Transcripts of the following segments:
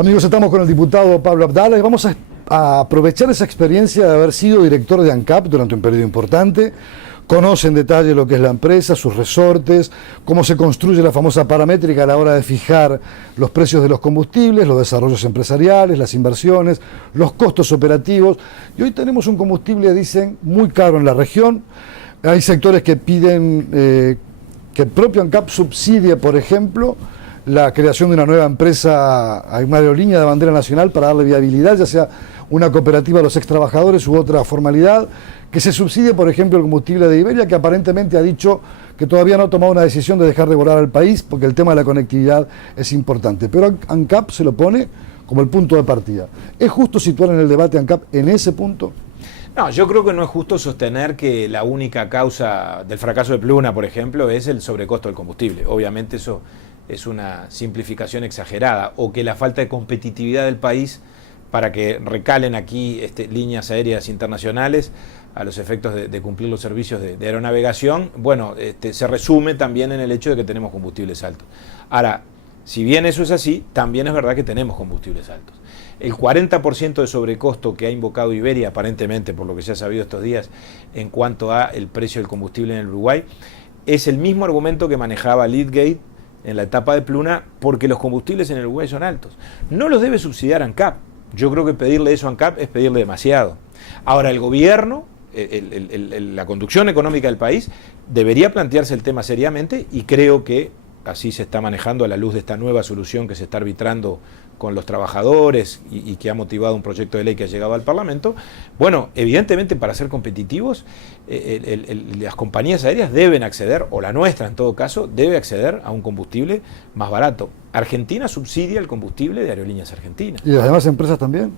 Amigos, estamos con el diputado Pablo Abdala y vamos a aprovechar esa experiencia de haber sido director de ANCAP durante un periodo importante. Conoce en detalle lo que es la empresa, sus resortes, cómo se construye la famosa paramétrica a la hora de fijar los precios de los combustibles, los desarrollos empresariales, las inversiones, los costos operativos. Y hoy tenemos un combustible, dicen, muy caro en la región. Hay sectores que piden que el propio ANCAP subsidie, por ejemplo, la creación de una nueva empresa, una aerolínea de bandera nacional para darle viabilidad, ya sea una cooperativa a los extrabajadores u otra formalidad, que se subsidie, por ejemplo, el combustible de Iberia, que aparentemente ha dicho que todavía no ha tomado una decisión de dejar de volar al país, porque el tema de la conectividad es importante. Pero ANCAP se lo pone como el punto de partida. ¿Es justo situar en el debate ANCAP en ese punto? No, yo creo que no es justo sostener que la única causa del fracaso de Pluna, por ejemplo, es el sobrecosto del combustible. Obviamente eso es una simplificación exagerada, o que la falta de competitividad del país para que recalen aquí líneas aéreas internacionales a los efectos de cumplir los servicios de aeronavegación, bueno, se resume también en el hecho de que tenemos combustibles altos. Ahora, si bien eso es así, también es verdad que tenemos combustibles altos. El 40% de sobrecosto que ha invocado Iberia, aparentemente, por lo que se ha sabido estos días, en cuanto a el precio del combustible en el Uruguay, es el mismo argumento que manejaba Leadgate en la etapa de Pluna, porque los combustibles en el Uruguay son altos. No los debe subsidiar ANCAP. Yo creo que pedirle eso a ANCAP es pedirle demasiado. Ahora, el gobierno, la conducción económica del país, debería plantearse el tema seriamente, y creo que así se está manejando a la luz de esta nueva solución que se está arbitrando con los trabajadores y que ha motivado un proyecto de ley que ha llegado al Parlamento. Bueno, evidentemente, para ser competitivos, las compañías aéreas deben acceder, o la nuestra en todo caso, debe acceder a un combustible más barato. Argentina subsidia el combustible de Aerolíneas Argentinas. ¿Y las demás empresas también?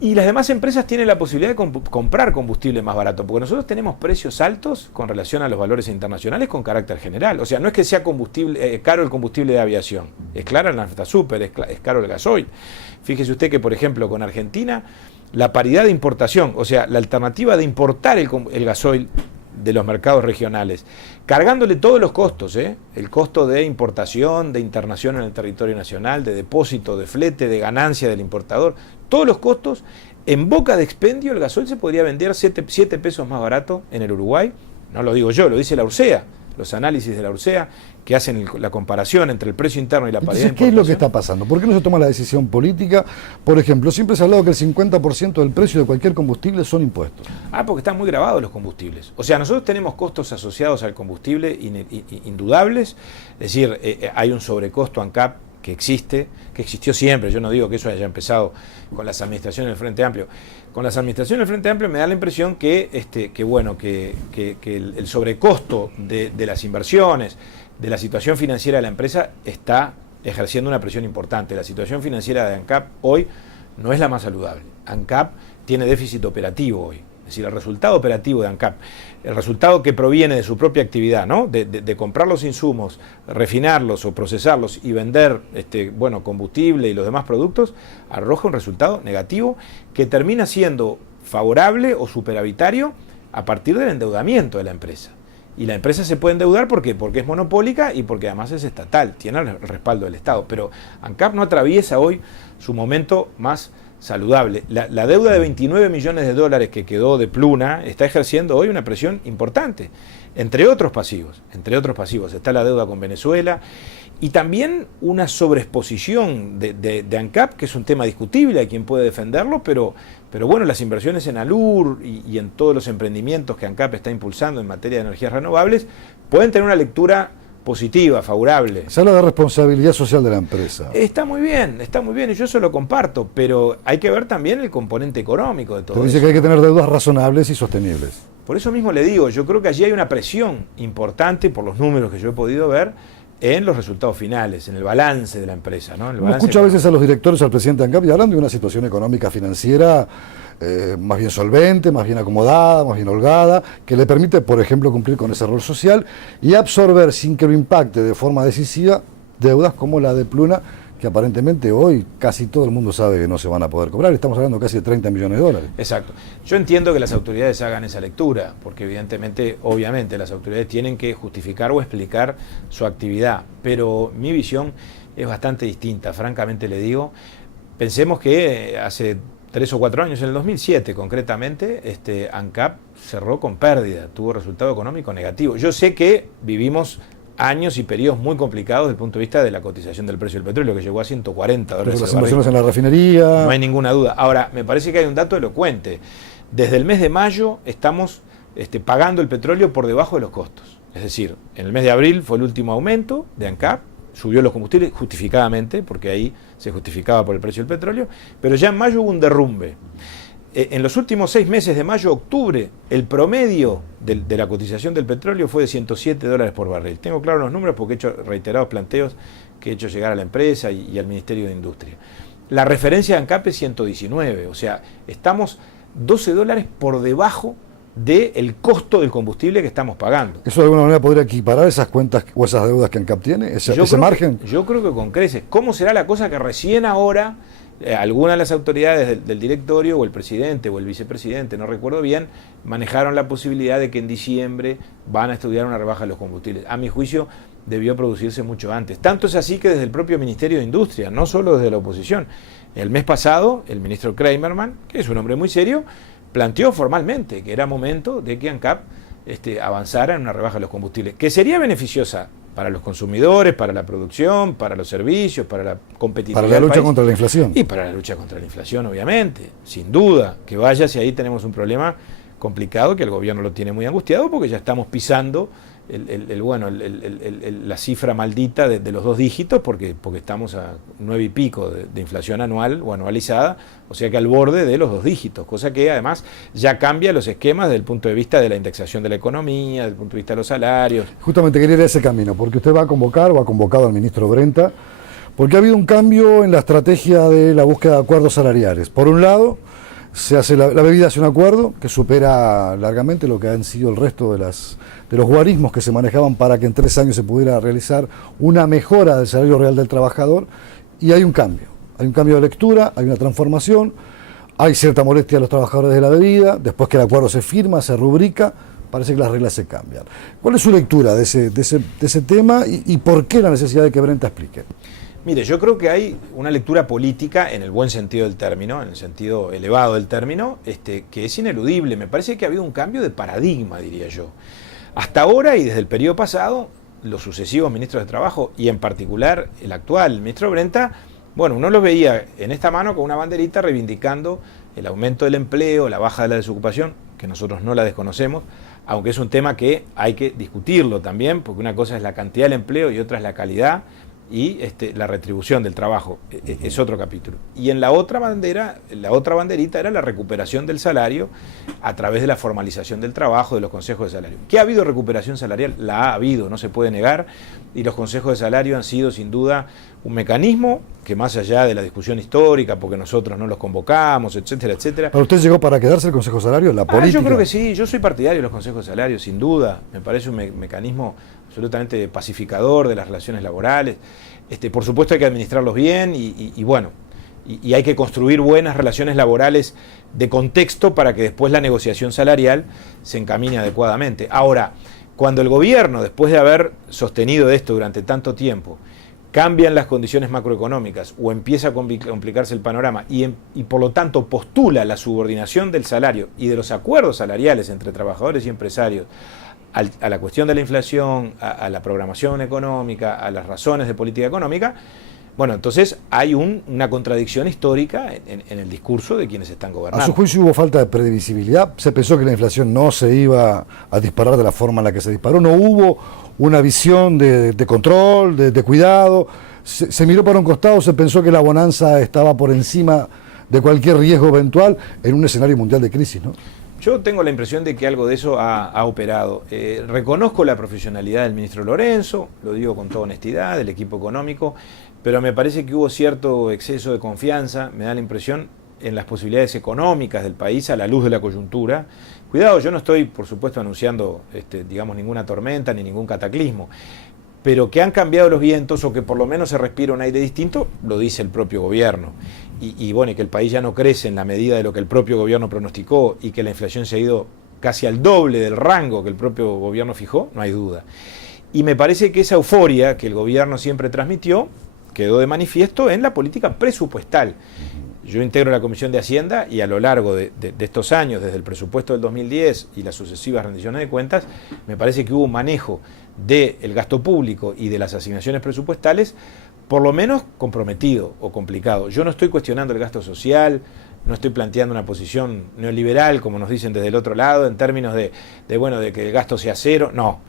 Y las demás empresas tienen la posibilidad de comprar combustible más barato, porque nosotros tenemos precios altos con relación a los valores internacionales con carácter general. O sea, no es que sea caro el combustible de aviación, es clara la nafta super, es caro el gasoil. Fíjese usted que, por ejemplo, con Argentina, la paridad de importación, o sea, la alternativa de importar el gasoil de los mercados regionales, cargándole todos los costos, el costo de importación, de internación en el territorio nacional, de depósito, de flete, de ganancia del importador, todos los costos, en boca de expendio el gasoil se podría vender 7 pesos más barato en el Uruguay. No lo digo yo, lo dice la URSEA, los análisis de la URSEA que hacen la comparación entre el precio interno y la paridad de importación. ¿Qué es lo que está pasando? ¿Por qué no se toma la decisión política? Por ejemplo, siempre se ha hablado que el 50% del precio de cualquier combustible son impuestos. Porque están muy grabados los combustibles. O sea, nosotros tenemos costos asociados al combustible indudables, es decir, hay un sobrecosto ANCAP que existió siempre. Yo no digo que eso haya empezado con las administraciones del Frente Amplio. Con las administraciones del Frente Amplio me da la impresión que el sobrecosto de las inversiones, de la situación financiera de la empresa, está ejerciendo una presión importante. La situación financiera de ANCAP hoy no es la más saludable. ANCAP tiene déficit operativo hoy. Es decir, el resultado operativo de ANCAP, el resultado que proviene de su propia actividad, ¿no? de comprar los insumos, refinarlos o procesarlos y vender combustible y los demás productos, arroja un resultado negativo que termina siendo favorable o superavitario a partir del endeudamiento de la empresa. Y la empresa se puede endeudar porque es monopólica y porque además es estatal, tiene el respaldo del Estado. Pero ANCAP no atraviesa hoy su momento más saludable. La deuda de 29 millones de dólares que quedó de Pluna está ejerciendo hoy una presión importante, entre otros pasivos. Está la deuda con Venezuela y también una sobreexposición de ANCAP, que es un tema discutible, hay quien puede defenderlo, pero bueno, las inversiones en ALUR y en todos los emprendimientos que ANCAP está impulsando en materia de energías renovables pueden tener una lectura positiva, favorable. Se habla de responsabilidad social de la empresa. Está muy bien, y yo eso lo comparto, pero hay que ver también el componente económico de todo eso. Te dice que hay que tener deudas razonables y sostenibles. Por eso mismo le digo, yo creo que allí hay una presión importante, por los números que yo he podido ver, en los resultados finales, en el balance de la empresa, ¿no? Uno escucha a veces a los directores, al presidente ANCAP, y hablan de una situación económica financiera más bien solvente, más bien acomodada, más bien holgada, que le permite, por ejemplo, cumplir con ese rol social y absorber sin que lo impacte de forma decisiva deudas como la de Pluna, que aparentemente hoy casi todo el mundo sabe que no se van a poder cobrar. Estamos hablando casi de 30 millones de dólares. Exacto. Yo entiendo que las autoridades hagan esa lectura, porque obviamente las autoridades tienen que justificar o explicar su actividad, pero mi visión es bastante distinta, francamente le digo. Pensemos que hace 3 o 4 años, en el 2007 concretamente, ANCAP cerró con pérdida, tuvo resultado económico negativo. Yo sé que vivimos años y periodos muy complicados desde el punto de vista de la cotización del precio del petróleo, que llegó a $140. Las inversiones en la refinería. No hay ninguna duda. Ahora, me parece que hay un dato elocuente. Desde el mes de mayo estamos pagando el petróleo por debajo de los costos. Es decir, en el mes de abril fue el último aumento de ANCAP, subió los combustibles justificadamente, porque ahí se justificaba por el precio del petróleo, pero ya en mayo hubo un derrumbe. En los últimos 6 meses de mayo a octubre, el promedio de la cotización del petróleo fue de $107 por barril. Tengo claros los números porque he hecho reiterados planteos que he hecho llegar a la empresa y al Ministerio de Industria. La referencia de ANCAP es 119, o sea, estamos $12 por debajo del costo del combustible que estamos pagando. ¿Eso de alguna manera podría equiparar esas cuentas o esas deudas que ANCAP tiene? ¿Ese margen? Yo creo que con creces. ¿Cómo será la cosa que recién ahora algunas de las autoridades del directorio o el presidente o el vicepresidente, no recuerdo bien, manejaron la posibilidad de que en diciembre van a estudiar una rebaja de los combustibles? A mi juicio debió producirse mucho antes. Tanto es así que desde el propio Ministerio de Industria, no solo desde la oposición. El mes pasado, el ministro Kramerman, que es un hombre muy serio, planteó formalmente que era momento de que ANCAP avanzara en una rebaja de los combustibles, que sería beneficiosa para los consumidores, para la producción, para los servicios, para la competitividad para la lucha contra la inflación. Y para la lucha contra la inflación, obviamente, sin duda, que vaya si ahí tenemos un problema complicado que el gobierno lo tiene muy angustiado porque ya estamos pisando la cifra maldita de los 2 dígitos porque estamos a 9 y pico de inflación anual o anualizada, o sea que al borde de los 2 dígitos, cosa que además ya cambia los esquemas desde el punto de vista de la indexación de la economía, desde el punto de vista de los salarios. Justamente quería ir a ese camino, porque usted va a convocar o ha convocado al ministro Brenta, porque ha habido un cambio en la estrategia de la búsqueda de acuerdos salariales. Por un lado, se hace la bebida hace un acuerdo que supera largamente lo que han sido el resto de los guarismos que se manejaban para que en 3 años se pudiera realizar una mejora del salario real del trabajador, y hay un cambio de lectura, hay una transformación, hay cierta molestia a los trabajadores de la bebida, después que el acuerdo se firma, se rubrica, parece que las reglas se cambian. ¿Cuál es su lectura de ese tema y por qué la necesidad de que Brenta explique? Mire, yo creo que hay una lectura política en el buen sentido del término, en el sentido elevado del término, que es ineludible. Me parece que ha habido un cambio de paradigma, diría yo. Hasta ahora y desde el periodo pasado, los sucesivos ministros de Trabajo, y en particular el actual, el ministro Brenta, bueno, uno los veía en esta mano con una banderita reivindicando el aumento del empleo, la baja de la desocupación, que nosotros no la desconocemos, aunque es un tema que hay que discutirlo también, porque una cosa es la cantidad del empleo y otra es la calidad y la retribución del trabajo, es otro capítulo. Y en la otra banderita era la recuperación del salario a través de la formalización del trabajo, de los consejos de salario. ¿Que ha habido recuperación salarial? La ha habido, no se puede negar, y los consejos de salario han sido sin duda un mecanismo que, más allá de la discusión histórica, porque nosotros no los convocamos, etcétera, etcétera. ¿Pero usted llegó para quedarse el Consejo de Salario, la política? Yo creo que sí, yo soy partidario de los consejos de salario, sin duda. Me parece un mecanismo absolutamente pacificador de las relaciones laborales. Por supuesto hay que administrarlos bien y hay que construir buenas relaciones laborales de contexto para que después la negociación salarial se encamine adecuadamente. Ahora, cuando el gobierno, después de haber sostenido esto durante tanto tiempo, cambian las condiciones macroeconómicas o empieza a complicarse el panorama y por lo tanto postula la subordinación del salario y de los acuerdos salariales entre trabajadores y empresarios a la cuestión de la inflación, a la programación económica, a las razones de política económica, bueno, entonces hay una contradicción histórica en el discurso de quienes están gobernando. ¿A su juicio hubo falta de previsibilidad? ¿Se pensó que la inflación no se iba a disparar de la forma en la que se disparó? ¿No hubo una visión de control, de cuidado? ¿Se miró para un costado? ¿Se pensó que la bonanza estaba por encima de cualquier riesgo eventual en un escenario mundial de crisis, ¿no? Yo tengo la impresión de que algo de eso ha operado. Reconozco la profesionalidad del ministro Lorenzo, lo digo con toda honestidad, del equipo económico, pero me parece que hubo cierto exceso de confianza, me da la impresión, en las posibilidades económicas del país a la luz de la coyuntura. Cuidado, yo no estoy, por supuesto, anunciando ninguna tormenta ni ningún cataclismo, pero que han cambiado los vientos o que por lo menos se respira un aire distinto, lo dice el propio gobierno. Y que el país ya no crece en la medida de lo que el propio gobierno pronosticó y que la inflación se ha ido casi al doble del rango que el propio gobierno fijó, no hay duda. Y me parece que esa euforia que el gobierno siempre transmitió quedó de manifiesto en la política presupuestal. Yo integro la Comisión de Hacienda y a lo largo de estos años, desde el presupuesto del 2010 y las sucesivas rendiciones de cuentas, me parece que hubo un manejo del gasto público y de las asignaciones presupuestales por lo menos comprometido o complicado. Yo no estoy cuestionando el gasto social, no estoy planteando una posición neoliberal, como nos dicen desde el otro lado, en términos de que el gasto sea cero, no.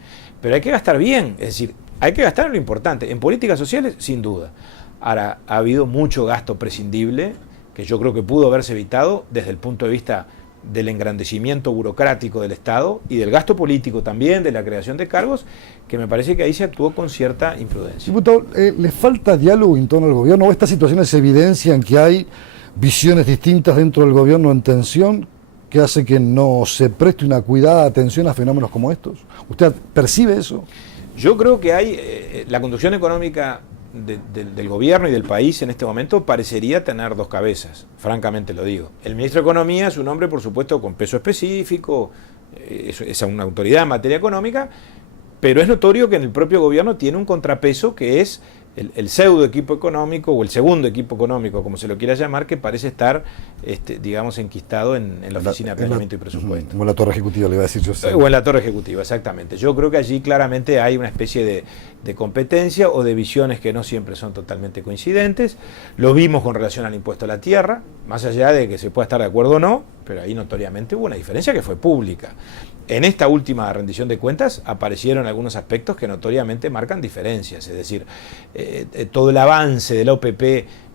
Pero hay que gastar bien, es decir, hay que gastar en lo importante. En políticas sociales, sin duda. Ahora, ha habido mucho gasto prescindible, que yo creo que pudo haberse evitado desde el punto de vista del engrandecimiento burocrático del Estado y del gasto político también, de la creación de cargos, que me parece que ahí se actuó con cierta imprudencia. Diputado, ¿le falta diálogo en torno al gobierno? ¿O estas situaciones evidencian que hay visiones distintas dentro del gobierno en tensión que hace que no se preste una cuidada atención a fenómenos como estos? ¿Usted percibe eso? Yo creo que hay la conducción económica del gobierno y del país en este momento parecería tener dos cabezas, francamente lo digo. El ministro de Economía es un hombre, por supuesto, con peso específico, es una autoridad en materia económica, pero es notorio que en el propio gobierno tiene un contrapeso que es el pseudo equipo económico o el segundo equipo económico, como se lo quiera llamar, que parece estar, digamos, enquistado en la Oficina de Planeamiento y Presupuesto. O en la Torre Ejecutiva, le iba a decir yo. O en la Torre Ejecutiva, exactamente. Yo creo que allí claramente hay una especie de competencia o de visiones que no siempre son totalmente coincidentes. Lo vimos con relación al impuesto a la tierra, más allá de que se pueda estar de acuerdo o no, pero ahí notoriamente hubo una diferencia que fue pública. En esta última rendición de cuentas aparecieron algunos aspectos que notoriamente marcan diferencias, es decir, todo el avance de la OPP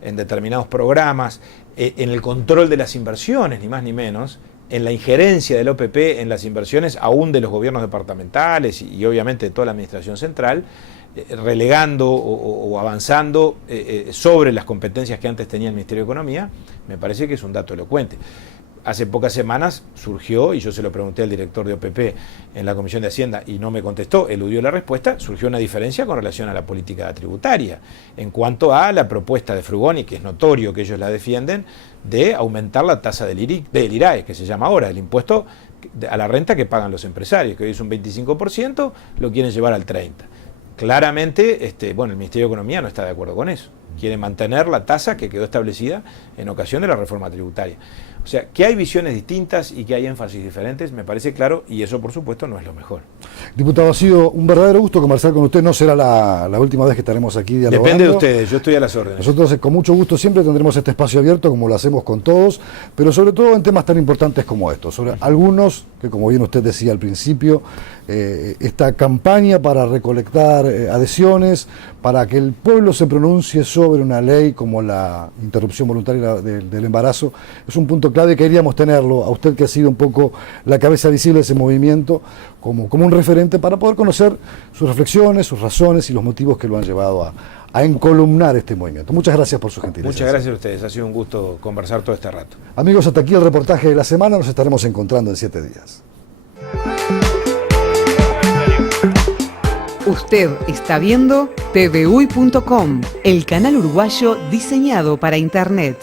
en determinados programas, en el control de las inversiones, ni más ni menos, en la injerencia de la OPP en las inversiones aún de los gobiernos departamentales y obviamente de toda la administración central, relegando o avanzando sobre las competencias que antes tenía el Ministerio de Economía, me parece que es un dato elocuente. Hace pocas semanas surgió, y yo se lo pregunté al director de OPP en la Comisión de Hacienda y no me contestó, eludió la respuesta, surgió una diferencia con relación a la política tributaria, en cuanto a la propuesta de Frugoni, que es notorio que ellos la defienden, de aumentar la tasa del IRAE, que se llama ahora, el impuesto a la renta que pagan los empresarios, que hoy es un 25%, lo quieren llevar al 30%. Claramente, el Ministerio de Economía no está de acuerdo con eso. Quiere mantener la tasa que quedó establecida en ocasión de la reforma tributaria. O sea, que hay visiones distintas y que hay énfasis diferentes, me parece claro, y eso por supuesto no es lo mejor. Diputado, ha sido un verdadero gusto conversar con usted, no será la última vez que estaremos aquí dialogando. Depende de ustedes, yo estoy a las órdenes. Nosotros con mucho gusto siempre tendremos este espacio abierto, como lo hacemos con todos, pero sobre todo en temas tan importantes como estos, sobre algunos que, como bien usted decía al principio, esta campaña para recolectar adhesiones, para que el pueblo se pronuncie sobre una ley como la interrupción voluntaria del embarazo, es un punto clave. Queríamos tenerlo a usted, que ha sido un poco la cabeza visible de ese movimiento, como un referente para poder conocer sus reflexiones, sus razones y los motivos que lo han llevado a encolumnar este movimiento. Muchas gracias por su gentileza. Muchas gracias a ustedes, ha sido un gusto conversar todo este rato. Amigos, hasta aquí el reportaje de la semana, nos estaremos encontrando en 7 días. Usted está viendo TVUY.com, el canal uruguayo diseñado para Internet.